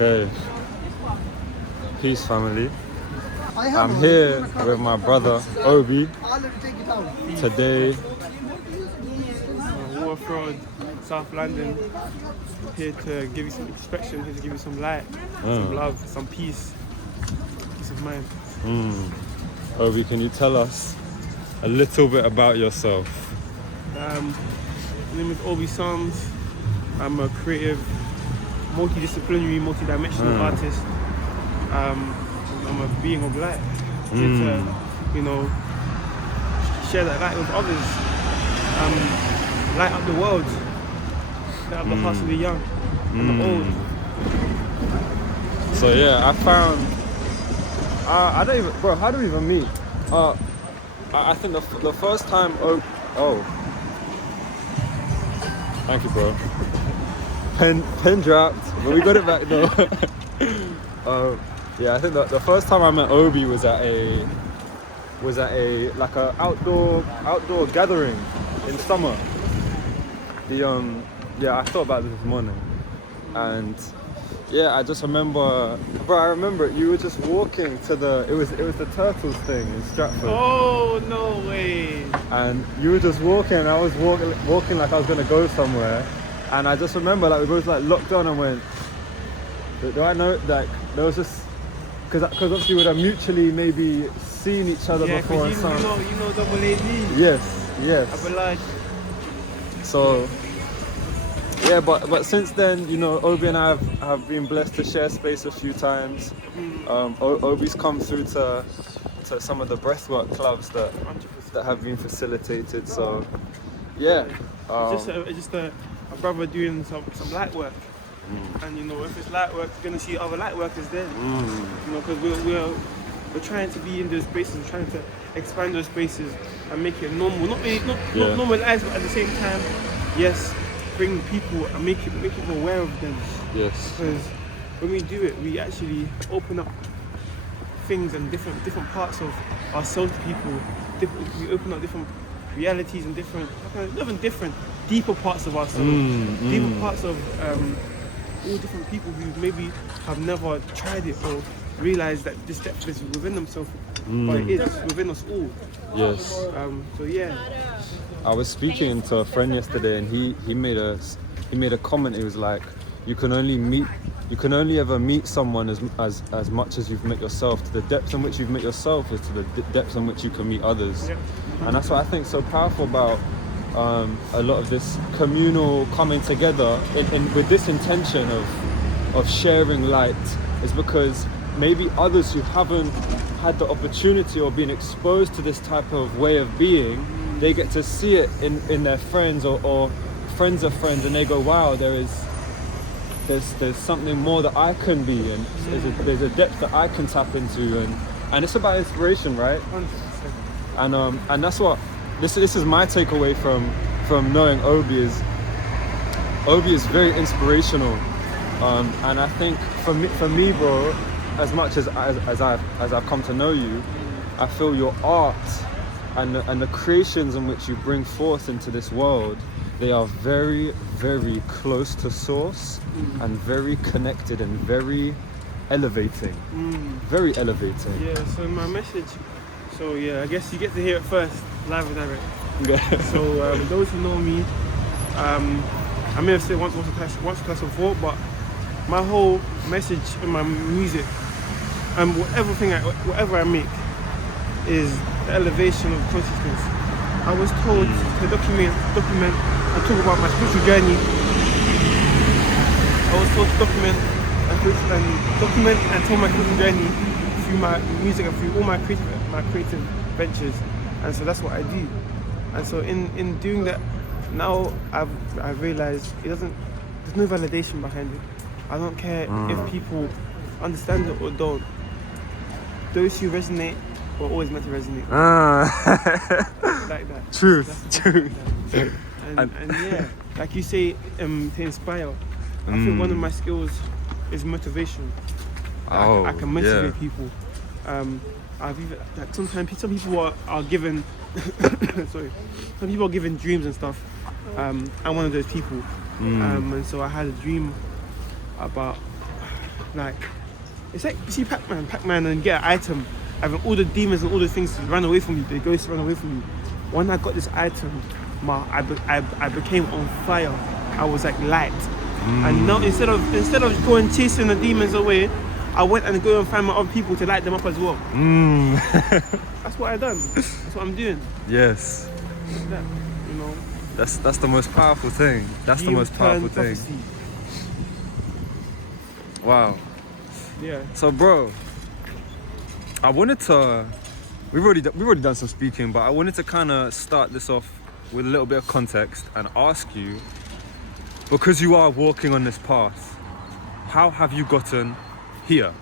Okay. Peace, family. I'm here with my brother Obi today. Waterford, South London, here to give you some inspection, here to give you some light, some love, some peace of mind. Obi, can you tell us a little bit about yourself? My name is Obi Psalms. I'm a creative, multidisciplinary, multidimensional artist. I'm a being of light, here to, share that light with others. Light up the world, light up the hearts of the young and the old. So yeah, I found. I don't even, bro. How do we even meet? I think the first time. Oh. Thank you, bro. Pen dropped, but we got it back though. Yeah, I think the first time I met Obi was at a like a outdoor gathering in summer. I thought about this morning, and yeah, I just remember, bro. I remember you were just walking to it was the Turtles thing in Stratford. Oh, no way! And you were just walking, and I was walking like I was gonna go somewhere, and I just remember like we both like locked on and went. Do I know like there was just because obviously we would have mutually maybe seen each other before. You know Double AD. Yes. Abelard. So yeah, but since then, Obi and I have been blessed to share space a few times. Obi's come through to some of the breathwork clubs that have been facilitated. So yeah, it's just a brother doing some light work, and if it's light work, you're gonna see other light workers there. Because we're trying to be in those spaces, we're trying to expand those spaces and make it normal. Not normalize, but at the same time, yes, bring people and make people aware of them. Yes. Because when we do it, we actually open up things and different parts of ourselves to people. We open up different realities and different deeper parts of ourselves. Deeper parts of all different people who maybe have never tried it or realized that this depth is within themselves, but it is within us all. Yes. So yeah. I was speaking to a friend yesterday, and he made a comment. It was like, you can only ever meet someone as much as you've met yourself. To the depth in which you've met yourself is to the depth in which you can meet others. Yeah. And that's what I think is so powerful about a lot of this communal coming together with this intention of sharing light, is because maybe others who haven't had the opportunity or been exposed to this type of way of being, they get to see it in their friends or friends of friends, and they go, wow, there's something more that I can be, and there's a depth that I can tap into, and it's about inspiration, right? 100%. And that's what this is my takeaway from knowing Obi is very inspirational, and I think for me, bro, as much as I've come to know you, I feel your art and the creations in which you bring forth into this world, they are very, very close to source and very connected and very elevating. Very elevating. Yeah, so my message, I guess you get to hear it first, live and direct. So those who know me, I may have said once or twice before, but my whole message in my music and whatever I make is the elevation of consciousness. I was told to document and talk about my spiritual journey. I was told to document and tell my spiritual journey through my music and through all my creative ventures. And so that's what I do. And so in doing that, now I've realized there's no validation behind it. I don't care if people understand it or don't. Those who resonate were always meant to resonate. Like that. Truth. And yeah, like you say, to inspire. I think one of my skills is motivation. I can motivate people. Sometimes some people are given sorry. Some people are given dreams and stuff. I'm one of those people. And so I had a dream about Like, it's like, you see Pac-Man and get an item, having all the demons and all the things to run away from you, the ghosts run away from you. When I got this item, I became on fire. I was like light. And now instead of going chasing the demons away, I went and go and find my other people to light them up as well. That's what I done. That's what I'm doing. Yes. Like that, you know. That's the most powerful thing. That's the most powerful thing. Prophecy. Wow. Yeah. So, bro, I wanted to. We've already done some speaking, but I wanted to kind of start this off with a little bit of context and ask you, because you are walking on this path, how have you gotten here?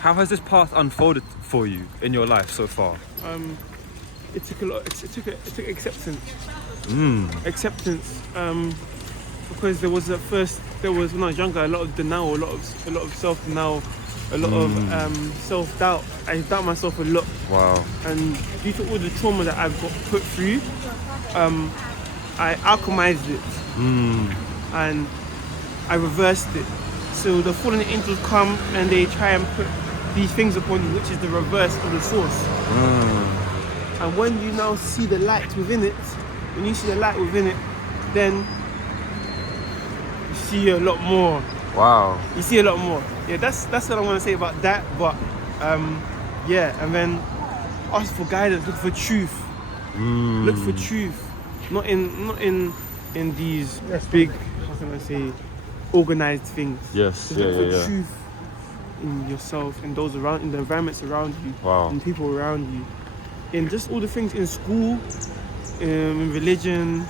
How has this path unfolded for you in your life so far? It took a lot. It took acceptance. Acceptance. Because there was when I was younger, a lot of denial, a lot of self-denial, a lot of self-doubt. I doubt myself a lot. Wow. And due to all the trauma that I've got put through, I alchemized it and I reversed it. So the fallen angels come and they try and put these things upon you, which is the reverse of the source. And when you now see the light within it, then you see a lot more. Wow. You see a lot more. Yeah, that's what I want to say about that. But yeah, and then ask for guidance, look for truth. Look for truth. Not in these big, how can I say, organized things. Yes. Just look for truth in yourself, in those around, in the environments around you, in people around you, in just all the things in school, in religion,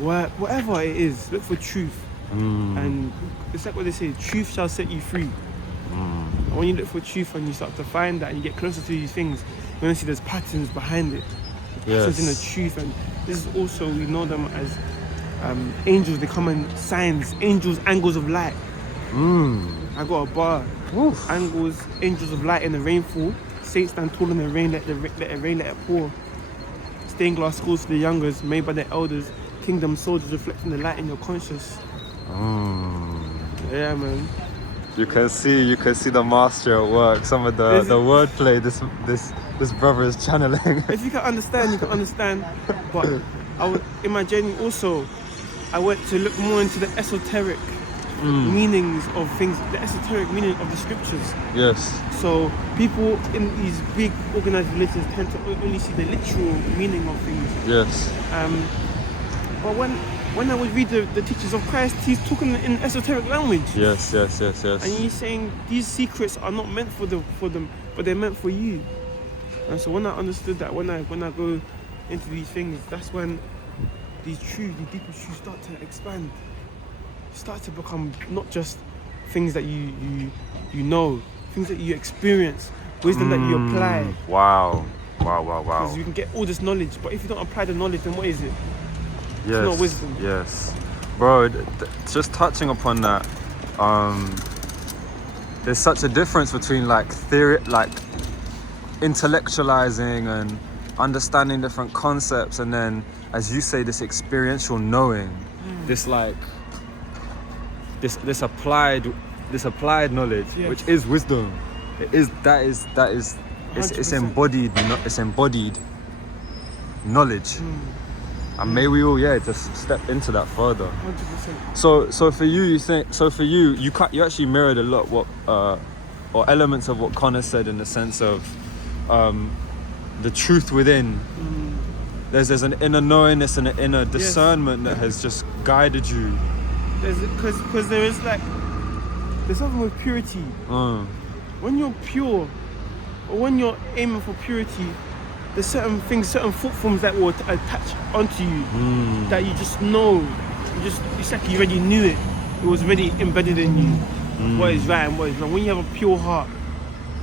work, whatever it is. Look for truth. And it's like what they say, truth shall set you free. And when you look for truth and you start to find that and you get closer to these things, you're going to see there's patterns behind it. Patterns in the truth. And this is also, we know them as angels. They come in signs, angels, angles of light. I got a bar. Oof. Angles, angels of light in the rainfall. Saints stand tall in the rain, let it rain, let it pour. Stained glass schools for the youngers, made by the elders. Kingdom soldiers reflecting the light in your conscience. Yeah, man. You can see the master at work. Some of the wordplay this brother is channeling. If you can understand, you can understand. But in my journey also, I went to look more into the esoteric meanings of things, the esoteric meaning of the scriptures. Yes. So people in these big organized religions tend to only see the literal meaning of things. Yes. But when I would read the teachings of Christ, he's talking in esoteric language. Yes. And he's saying these secrets are not meant for them, but they're meant for you. And so when I understood that, when I go into these things, that's when these truths, the deeper truths start to expand. Start to become not just things that you know, things that you experience, wisdom that you apply. Wow. Because you can get all this knowledge, but if you don't apply the knowledge, then what is it? Yes. It's not wisdom. Yes. Bro, just touching upon that, there's such a difference between like theory, like intellectualizing and understanding different concepts, and then, as you say, this experiential knowing, this like this applied knowledge, yes, which is wisdom. It's embodied knowledge. And may we all just step into that further. 100%. So for you, you actually mirrored a lot what or elements of what Connor said, in the sense of the truth within. There's an inner knowingness and an inner discernment that has just guided you. Because there's something with purity. When you're pure, or when you're aiming for purity, there's certain things, certain thought forms that will attach onto you that you just know. It's like you already knew it. It was already embedded in you. What is right and what is wrong. When you have a pure heart,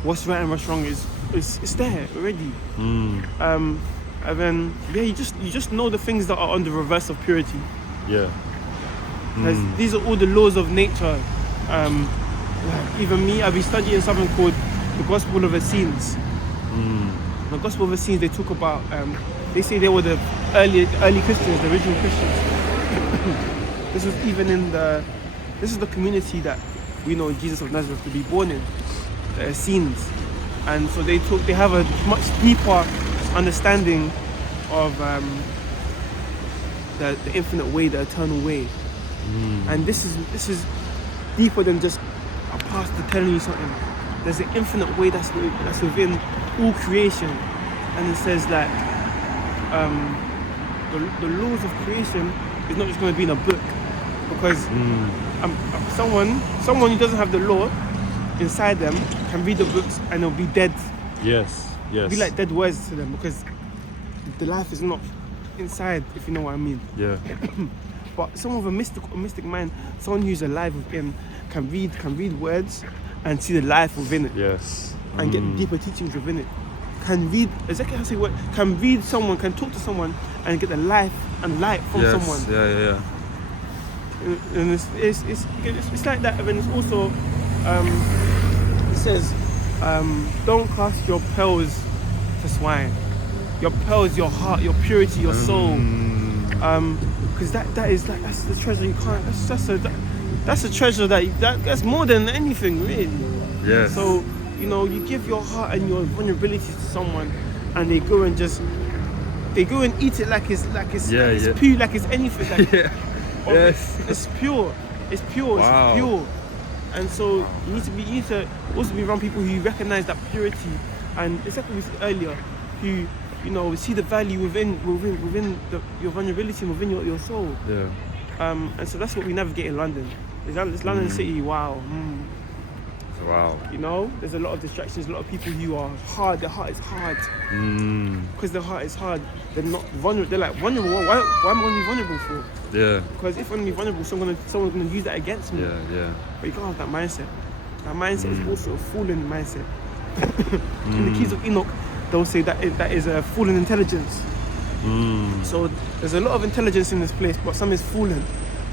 what's right and what's wrong it's there already. And then you just know the things that are on the reverse of purity. Yeah. These are all the laws of nature. Like even me, I've been studying something called the Gospel of Essenes. The Gospel of Essenes, they talk about, they say they were the early Christians, the original Christians. This is the community that we know Jesus of Nazareth to be born in, the Essenes. And so they have a much deeper understanding of the infinite way, the eternal way. And this is deeper than just a pastor telling you something. There's an infinite way that's within all creation, and it says that the laws of creation is not just going to be in a book, because someone who doesn't have the law inside them can read the books and it'll be dead. Yes. It'll be like dead words to them, because the life is not inside, if you know what I mean. Yeah. But someone with a mystic mind, someone who's alive within, can read words and see the life within it. Yes. And get deeper teachings within it. Can read, exactly how I say what, can read someone, can talk to someone and get the life and light from someone. Yeah. And it's like that. And then it's also, it says, don't cast your pearls to swine. Your pearls, your heart, your purity, your soul. Because that's the treasure you can't. That's a treasure that's more than anything, really. Yes. So you give your heart and your vulnerabilities to someone, and they go and eat it like it's pure, like it's anything. Like, Yes. It's pure. It's pure. Wow. It's pure. And so you need to also be around people who recognize that purity, and exactly what we said earlier, who see the value within your vulnerability, within your soul. Yeah. And so that's what we navigate in London. It's London City. Wow. Wow. There's a lot of distractions, a lot of people who are hard. Their heart is hard. Because their heart is hard, they're not vulnerable. They're like, vulnerable? Why am I going to be vulnerable for? Yeah. Because if I'm going to be vulnerable, someone's going to use that against me. Yeah. But you can't have that mindset. That mindset is also a fallen mindset. In the Keys of Enoch, they'll say that is a fallen intelligence. So there's a lot of intelligence in this place, but some is fallen.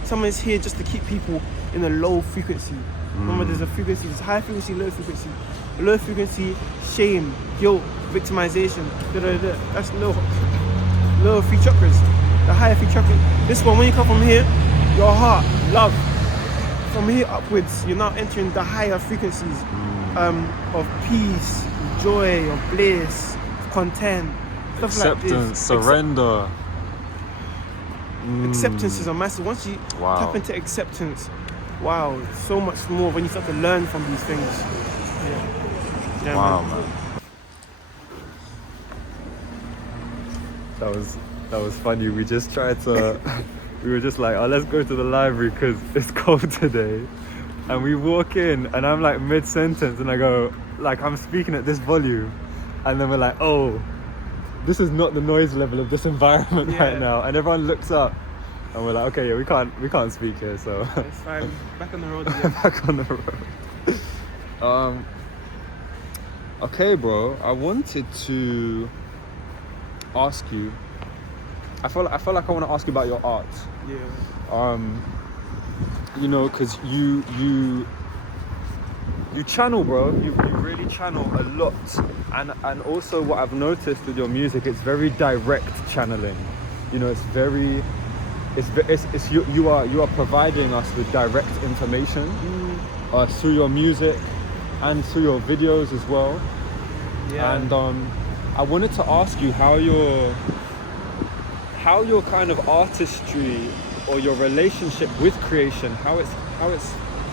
Some is here just to keep people in a low frequency. Remember, there's a frequency, there's high frequency, low frequency. Low frequency, shame, guilt, victimization. That's lower three chakras. The higher three chakras. This one, when you come from here, your heart, love. From here upwards, you're now entering the higher frequencies of peace, joy, of bliss, content, stuff like this. Acceptance, surrender. Acceptance is a massive. Once you tap into acceptance, wow, so much more when you start to learn from these things. Yeah, wow, man. That was funny. We just tried to. We were just like, oh, let's go to the library because it's cold today. And we walk in, and I'm like mid-sentence, and I go, like, I'm speaking at this volume, and then we're like, oh, this is not the noise level of this environment right now. And everyone looks up, and we're like, okay, yeah, we can't speak here, so. It's fine. Back on the road again. Back on the road. Okay, bro. I wanted to ask you. I feel like I want to ask you about your art. Yeah. Because you channel, bro. You really channel a lot, and also what I've noticed with your music, it's very direct channeling. You are providing us with direct information through your music and through your videos as well. Yeah. And I wanted to ask you how your kind of artistry or your relationship with creation, how it's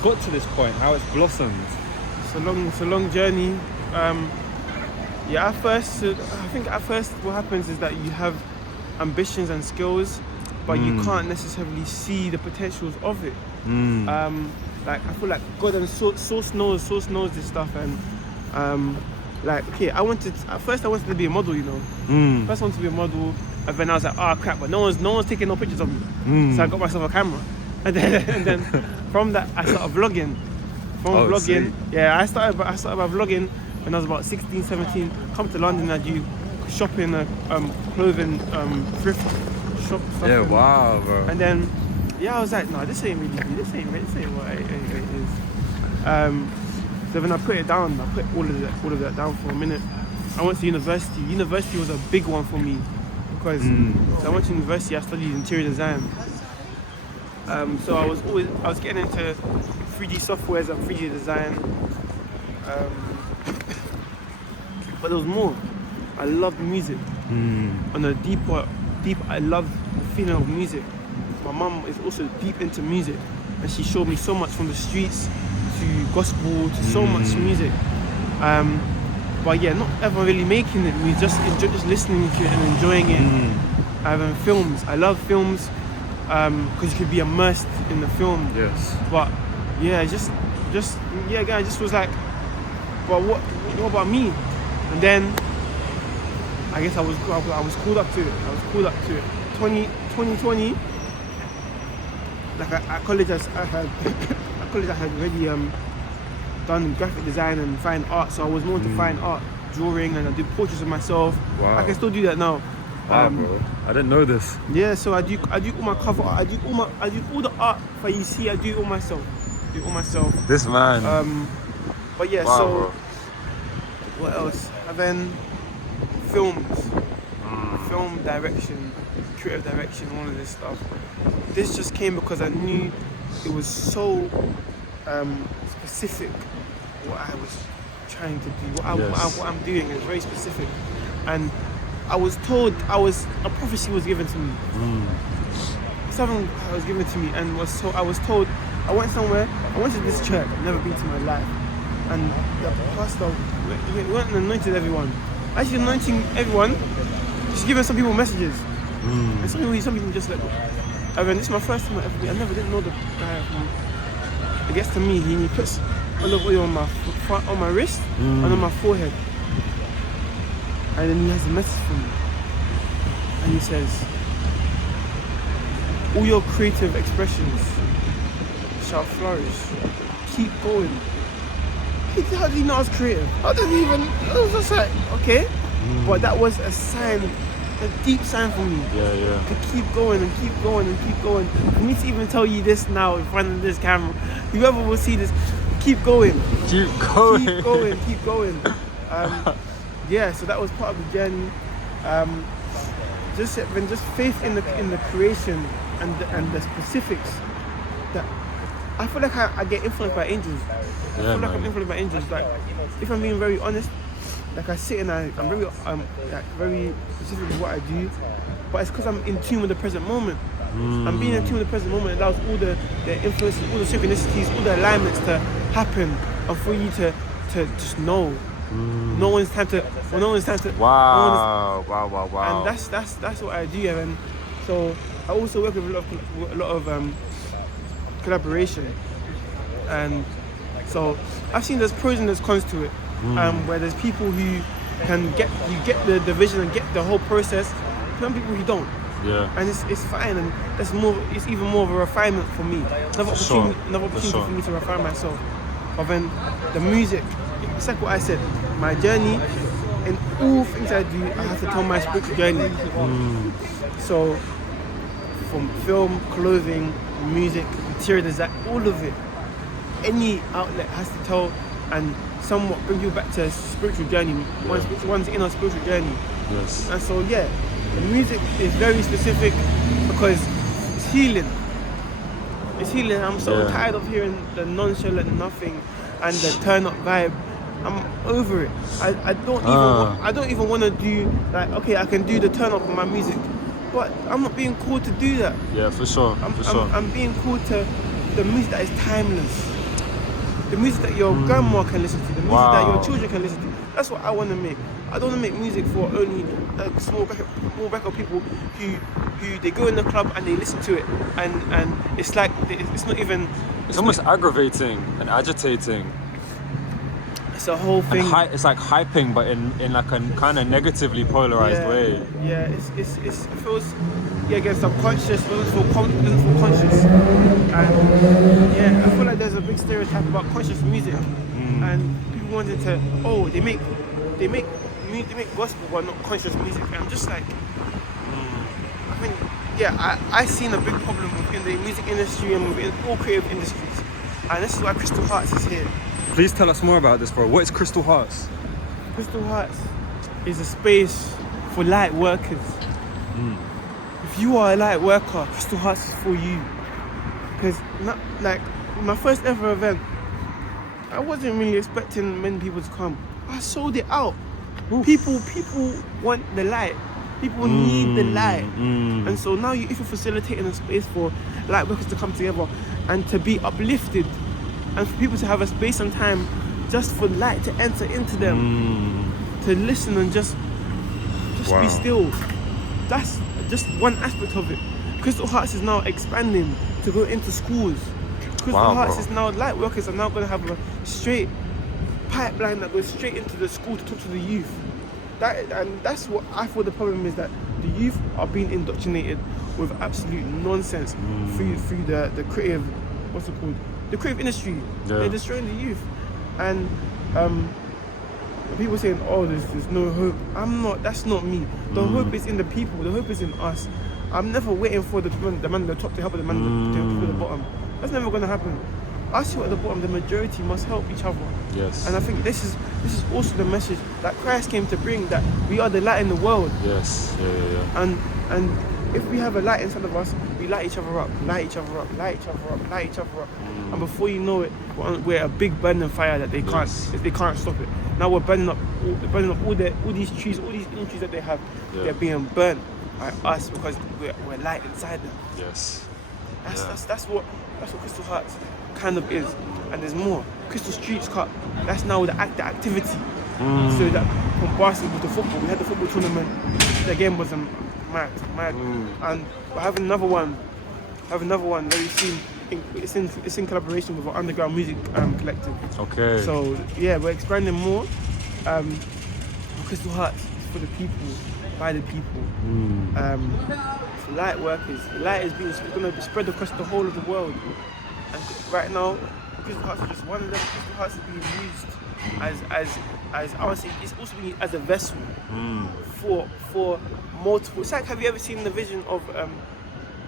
got to this point, how it's blossomed. It's a long journey. At first what happens is that you have ambitions and skills, but you can't necessarily see the potentials of it. I feel like God and Source knows this stuff, and at first I wanted to be a model, First I wanted to be a model, and then I was like, oh crap, but no one's taking no pictures of me. So I got myself a camera, and then from that I started vlogging. Vlogging, I started by vlogging when I was about 16, 17. Come to London, I do shopping, clothing, thrift shop stuff. Yeah, wow, bro. And then I was like, no, this ain't what it is. So then I put it down. I put all of that down for a minute. I went to university. University was a big one for me because so I went to university. I studied interior design. So I was getting into 3D softwares and 3D design. But there was more. I loved music. On a deep, I love the feeling of music. My mum is also deep into music, and she showed me so much from the streets to gospel to so much music. But yeah, not ever really making it. We just listening to it and enjoying it. Films. I love films because you could be immersed in the film. Yes. But yeah, just again, I just was like, but what about me? And then I guess I was called up to it. 2020. Like at college, I had already done graphic design and fine art, so I was more into fine art, drawing, and I did portraits of myself. Wow. I can still do that now. Wow, bro. I didn't know this. Yeah, so I do all my cover art. I do all the art that you see. I do it all myself. This man. But yeah, wow, so bro. what else? And then films, film direction, creative direction, all of this stuff. This just came because I knew it was so specific what I was trying to do. What I'm doing is very specific, and I was told a prophecy was given to me. Something was given to me, and I was told I went somewhere. I went to this church I've never been to in my life, and the pastor went and anointed everyone. Actually anointing everyone, just giving some people messages, and some people just like. I mean, this is my first time I didn't know the guy. It gets to me, he puts olive oil on my wrist and on my forehead, and then he has a message for me, and he says, all your creative expressions shall flourish. Keep going. How did he know I was creative? I was just like, okay. But that was a sign, a deep sign for me. Yeah. To keep going and keep going and keep going. For me to even tell you this now in front of this camera, whoever will see this, keep going. Keep going. Keep going. Yeah, so that was part of the journey. Just faith in the creation and the specifics. That I feel like I get influenced by angels. I feel like I'm influenced by angels. Like, if I'm being very honest, like I sit and I'm very specific with what I do, but it's because I'm in tune with the present moment. I'm being in tune with the present moment allows all the influences, all the synchronicities, all the alignments to happen, and for you to just know. No one's time to. Wow. And that's what I do, and so I also work with a lot of collaboration, and so I've seen there's pros and there's cons to it. Where there's people who can get the vision and get the whole process, some people who don't. Yeah. And it's fine, and it's even more of a refinement for me. Another opportunity for me to refine myself. But then the music, it's like what I said, my journey, in all things I do, I have to tell my spiritual journey. So from film, clothing, music, interior design, all of it, any outlet has to tell and somewhat bring you back to a spiritual journey. One's in a spiritual journey. Yes. And so yeah, the music is very specific because it's healing. It's healing. I'm so tired of hearing the nonchalant nothing and the turn up vibe. I'm over it. I don't even want to do like, okay, I can do the turn up on my music, but I'm not being called to do that. Yeah, for sure. I'm being called to the music that is timeless. The music that your grandma can listen to, the music that your children can listen to. That's what I want to make. I don't want to make music for only a small bracket of people who they go in the club and they listen to it, and it's like it's not even. It's almost aggravating and agitating. It's a whole thing. It's like hyping, but in like a kind of negatively polarized way. Yeah, it feels again subconscious. It doesn't feel conscious, and yeah, I feel like there's a big stereotype about conscious music, and people wanting to they make gospel but not conscious music. And I'm just like, I mean, yeah, I seen a big problem within the music industry and within all creative industries, and this is why Crystal Hearts is here. Please tell us more about this, bro. What is Crystal Hearts? Crystal Hearts is a space for light workers. If you are a light worker, Crystal Hearts is for you. Because my first ever event, I wasn't really expecting many people to come. I sold it out. People want the light. People need the light. And so now if you're facilitating a space for light workers to come together and to be uplifted, and for people to have a space and time just for light to enter into them, to listen and just be still. That's just one aspect of it. Crystal Hearts is now expanding to go into schools. Crystal Hearts is now, light workers are now going to have a straight pipeline that goes straight into the school to talk to the youth. And that's what I thought the problem is, that the youth are being indoctrinated with absolute nonsense through the creative, what's it called? The creative industry. Yeah. They're destroying the youth. And people saying, oh, there's no hope. That's not me. The hope is in the people. The hope is in us. I'm never waiting for the man at the top to help the man at the bottom. That's never going to happen. Us who are at the bottom, the majority must help each other. Yes. And I think this is also the message that Christ came to bring, that we are the light in the world. Yes. Yeah. And if we have a light inside of us, we light each other up, light each other up, light each other up, light each other up. And before you know it, we're a big burning fire that they can't stop it. Now we're burning up all these trees, all these trees that they have. Yeah. They're being burnt by us because we're light inside them. Yes. That's what Crystal Hearts kind of is. And there's more. Crystal Streets Cup, that's now the activity. So that contrasted with the football. We had the football tournament. The game was mad. And we're having another one very soon. It's in collaboration with our underground music collective. Okay. So yeah, we're expanding more. Crystal Hearts is for the people, by the people. For light workers. The light is going to be spread across the whole of the world. And right now, Crystal Hearts is just one of them. Crystal Hearts is being used as I would say, it's also being used as a vessel for multiple. It's like, have you ever seen the vision of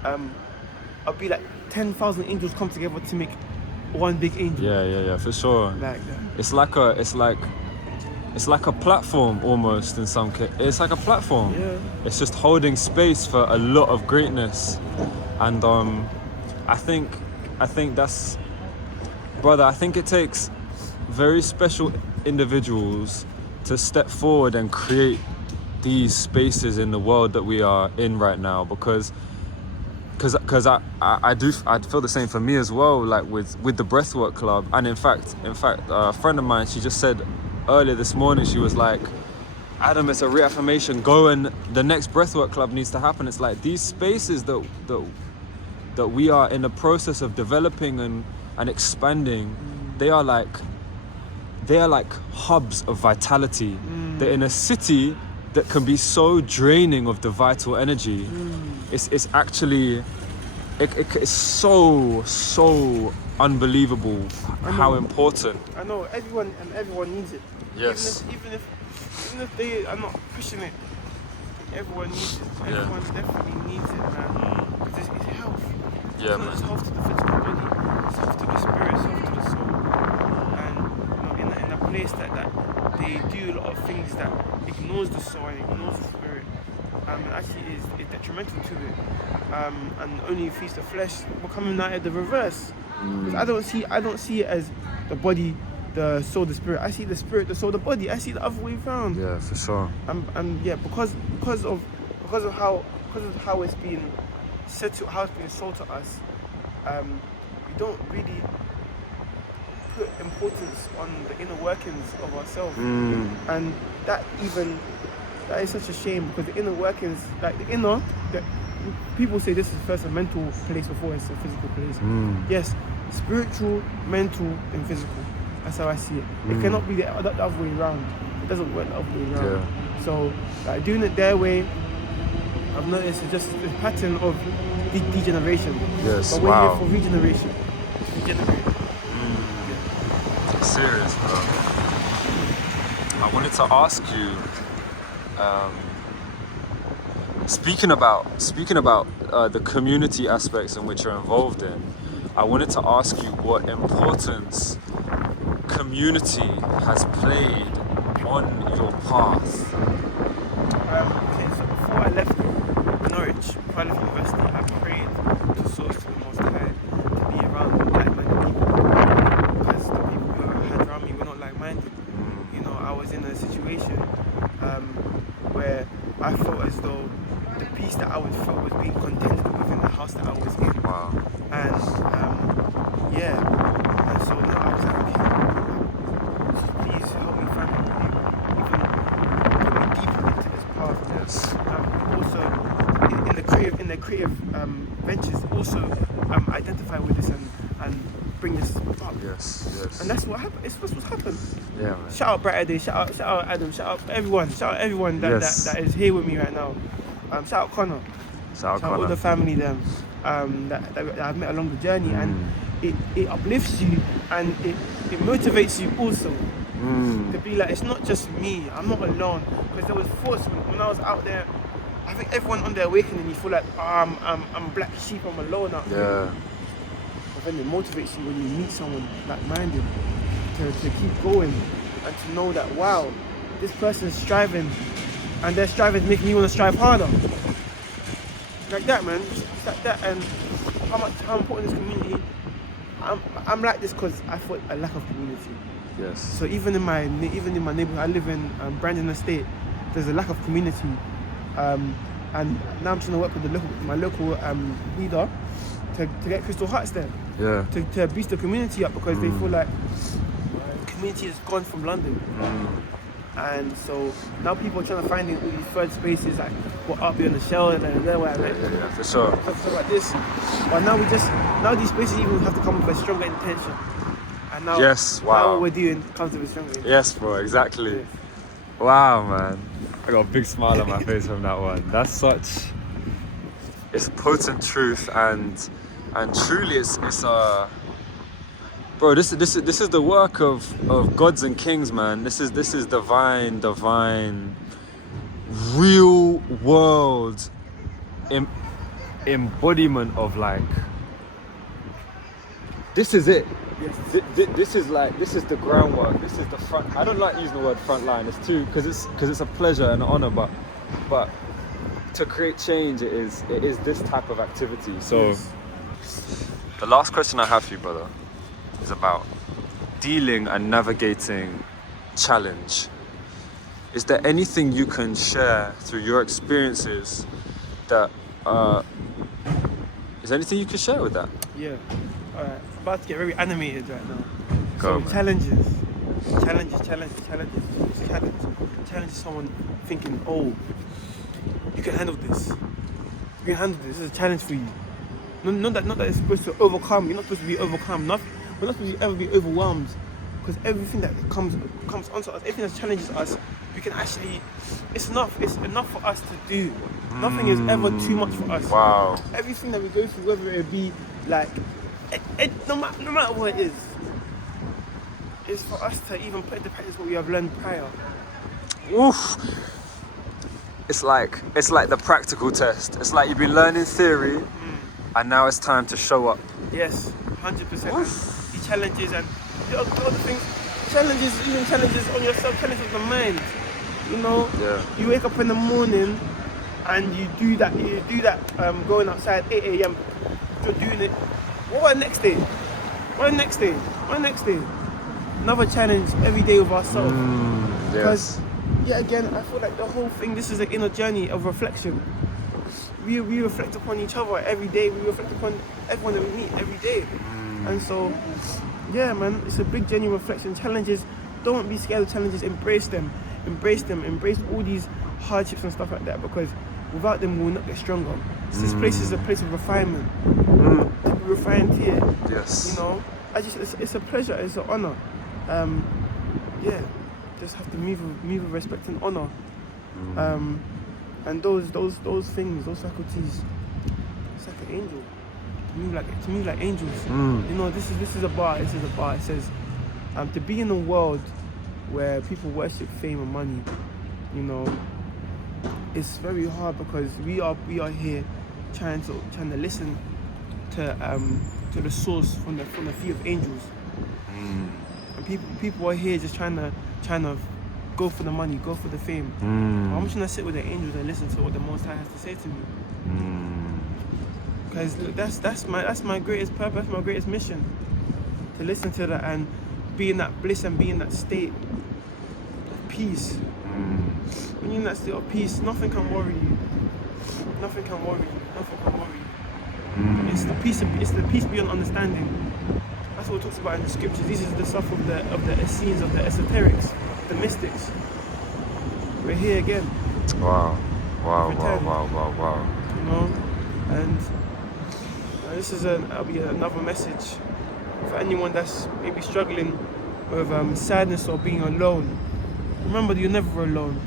I'll be like 10,000 angels come together to make one big angel? Yeah, for sure. Like that. It's like a platform almost in some case. It's like a platform. Yeah. It's just holding space for a lot of greatness, and I think that's, brother. I think it takes very special individuals to step forward and create these spaces in the world that we are in right now, because I feel the same for me as well, like with the Breathwork Club. And in fact a friend of mine, she just said earlier this morning, she was like, Adam, it's a reaffirmation, go, and the next Breathwork Club needs to happen. It's like these spaces that we are in the process of developing and expanding, they are like hubs of vitality. They're in a city that can be so draining of the vital energy. It's actually it's so unbelievable how important. I know everyone needs it. Yes. Even if they are not pushing it, everyone needs it. Everyone definitely needs it, man. Because it's health. Yeah, man. It's health to the physical body. It's health to the spirit. It's health to the soul. And in a place that they do a lot of things that ignores the soul and ignores the spirit, actually is detrimental to it. And only feeds the flesh. We're coming out at the reverse. Because I don't see it as the body, the soul, the spirit. I see the spirit, the soul, the body. I see the other way around. Yeah, for sure. And yeah, because of how it's been said to, how it's been sold to us, we don't really put importance on the inner workings of ourselves. And that is such a shame, because the inner workings, like people say this is first a mental place before it's a physical place. Yes, spiritual, mental, and physical. That's how I see it. It cannot be the other way around. It doesn't work the other way around. Yeah. So, like, doing it their way, I've noticed it's just a pattern of degeneration. Yes, but we're here for regeneration. Regenerate. Serious, bro. I wanted to ask you, speaking about the community aspects in which you're involved in, I wanted to ask you what importance community has played on your path. Okay, so before I left Norwich, before I left university, I prayed to source to the Most High to be around like-minded people. Yes. And that's what happened. It's what's happened. Yeah, man. Shout out Brighter Day, shout out Adam, shout out everyone Yes. that is here with me right now. Shout out Connor. Shout out all the family them that I've met along the journey, and it uplifts you and it motivates you also to be like, it's not just me, I'm not alone. Because there was thoughts when I was out there. I think everyone on their awakening, you feel like I'm black sheep, I'm alone out there. Yeah. But then it motivates you when you meet someone like-minded to keep going and to know that, wow, this person's striving and their striving make me want to strive harder. Like that, man. It's like that. And how important is community. I'm like this because I felt a lack of community. Yes. So even in my neighborhood, I live in Brandon Estate, there's a lack of community. And now I'm trying to work with my local leader to get Crystal Hearts there. Yeah. To boost the community up, because they feel like the community is gone from London. And so now people are trying to find all these third spaces, like what up here on the shell and there where I met. Yeah, for sure. Stuff like this. But now these spaces even have to come with a stronger intention. And now, Yes, wow. now what we're doing comes with a stronger intention. Yes, bro, exactly. Yes. Wow, man. I got a big smile on my face from that one. It's potent truth, and truly it's bro, this is the work of gods and kings, man. This is divine, real world embodiment of like, this is it. Yes. This is the groundwork. This is the front. I don't like using the word front line. It's too, because it's a pleasure and an honor, but to create change, it is this type of activity. So Yes. the last question I have for you, brother, is about dealing and navigating challenge. Is there anything you can share through your experiences that is there anything you can share with that? Yeah. Alright. About to get very animated right now. Go, So man. challenges. Challenge someone thinking, oh, you can handle this. You can handle this. This is a challenge for you. Not that it's supposed to overcome. You're not supposed to be overcome. We're not supposed to ever be overwhelmed. Because everything that comes onto us, everything that challenges us, we can actually, it's enough for us to do. Nothing is ever too much for us. Wow. Everything that we go through, whether it be like, no matter what it is for us to even put into practice what we have learned prior. Oof. It's like the practical test. It's like you've been learning theory, and now it's time to show up. Yes, 100%. The challenges and the other things, challenges on yourself, challenges on the mind. You know, Yeah. you wake up in the morning and you do that going outside 8 a.m. You're doing it. What next day? Another challenge every day with ourselves. Because, yeah, again, I feel like the whole thing, this is an inner journey of reflection. We reflect upon each other every day. We reflect upon everyone that we meet every day. And so, yeah, man, it's a big genuine reflection. Challenges, don't be scared of challenges. Embrace them. Embrace all these hardships and stuff like that, because without them, we will not get stronger. This place is a place of refinement. To be refined here. Yes. You know, it's a pleasure, it's an honor. Yeah, just have to move with respect and honor. And those things, those faculties, it's like an angel. To move like angels. You know, this is a bar. It says, to be in a world where people worship fame and money, you know, it's very hard, because we are here trying to listen to the source from the feet of angels. And people are here just trying to go for the money, go for the fame. I'm trying to sit with the angels and listen to what the Most High has to say to me. Because that's my greatest purpose, my greatest mission. To listen to that and be in that bliss and be in that state of peace. When you're in that state of peace, nothing can worry you. Nothing can worry you. It's the peace beyond understanding. That's what it talks about in the scriptures. This is the stuff of the Essenes, of the esoterics, the mystics. We're here again. Wow. You know, and this is that'll be another message for anyone that's maybe struggling with sadness or being alone, remember that you're never alone.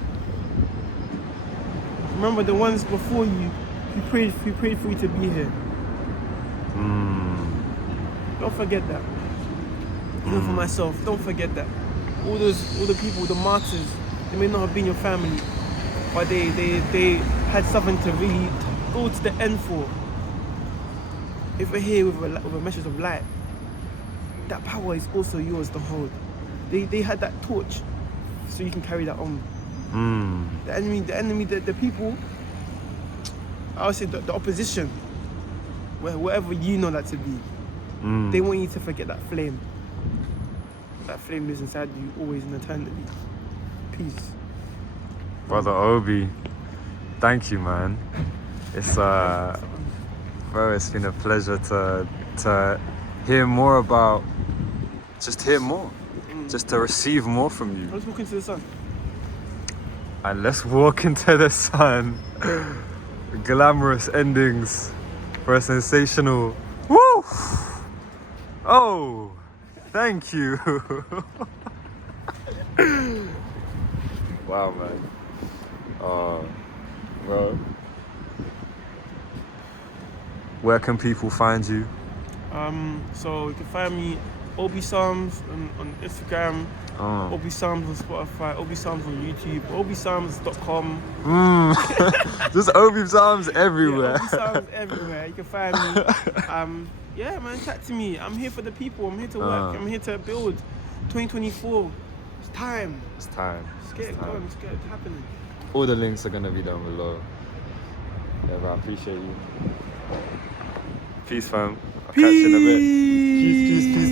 Remember the ones before you, who prayed for you to be here. Don't forget that. Even for myself, don't forget that. All the people, the martyrs, they may not have been your family, but they had something to really go to the end for. If we're here with a message of light, that power is also yours to hold. They had that torch, so you can carry that on. The enemy, the people, I would say the opposition, wherever you know that to be, they want you to forget that flame. That flame lives inside you always in eternity. Peace. Brother Obi, thank you, man. It's bro, it's been a pleasure to hear more about, just hear more, just to receive more from you. Let's walk into the sun. And let's walk into the sun. Glamorous endings for a sensational. Woo! Oh, thank you. Wow, man. Bro. Where can people find you? So you can find me Obi Psalms on Instagram, Obi Psalms on Spotify, Obi Psalms on YouTube, obipsalms.com. Just Obi Psalms everywhere. Yeah, Obi Psalms everywhere. You can find me. Yeah, man, chat to me. I'm here for the people. I'm here to work. I'm here to build. 2024. It's time. It's time. Let's get it going. Let's get it happening. All the links are gonna be down below. Yeah, but I appreciate you. Peace, fam. I'll catch you in a bit. Peace, peace, peace.